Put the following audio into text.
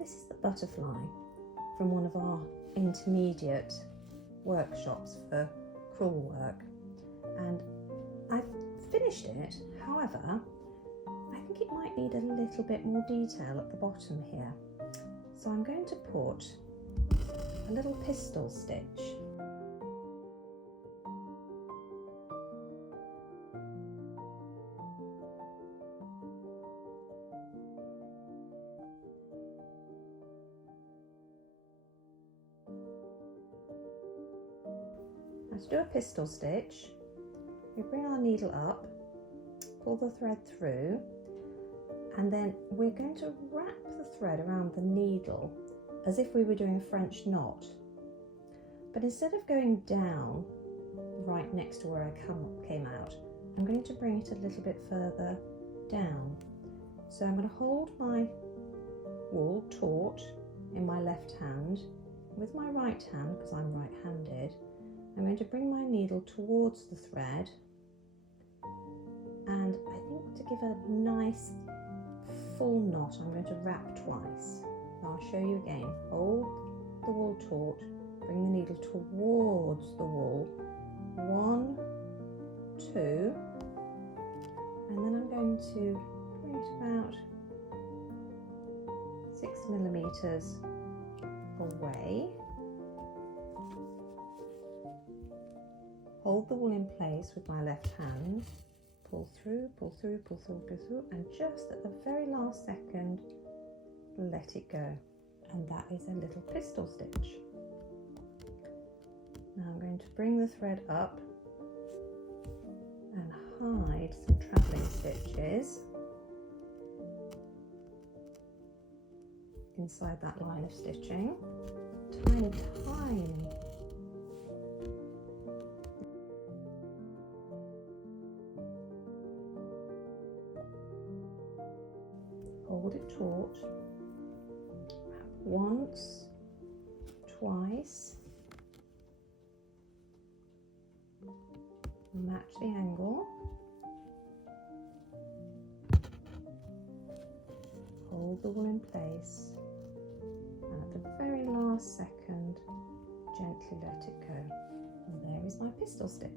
This is the butterfly from one of our intermediate workshops for Crewelwork, and I've finished it. However, I think it might need a little bit more detail at the bottom here. So I'm going to put a little pistil stitch . Now to do a pistil stitch, we bring our needle up, pull the thread through, and then we're going to wrap the thread around the needle as if we were doing a French knot. But instead of going down right next to where I came out, I'm going to bring it a little bit further down. So I'm going to hold my wool taut in my left hand. With my right hand, because I'm right-handed, I'm going to bring my needle towards the thread, and I think to give a nice full knot I'm going to wrap twice. I'll show you again. Hold the wool taut, bring the needle towards the wool, 1, 2, and then I'm going to bring it about 6 millimeters away. Hold the wool in place with my left hand, pull through, pull through, pull through, pull through, and just at the very last second, let it go. And that is a little pistil stitch. Now I'm going to bring the thread up and hide some travelling stitches inside that line of stitching. Tiny, tiny. Hold it taut, wrap once, twice, match the angle, hold the wool in place, and at the very last second, gently let it go. And there is my pistil stitch.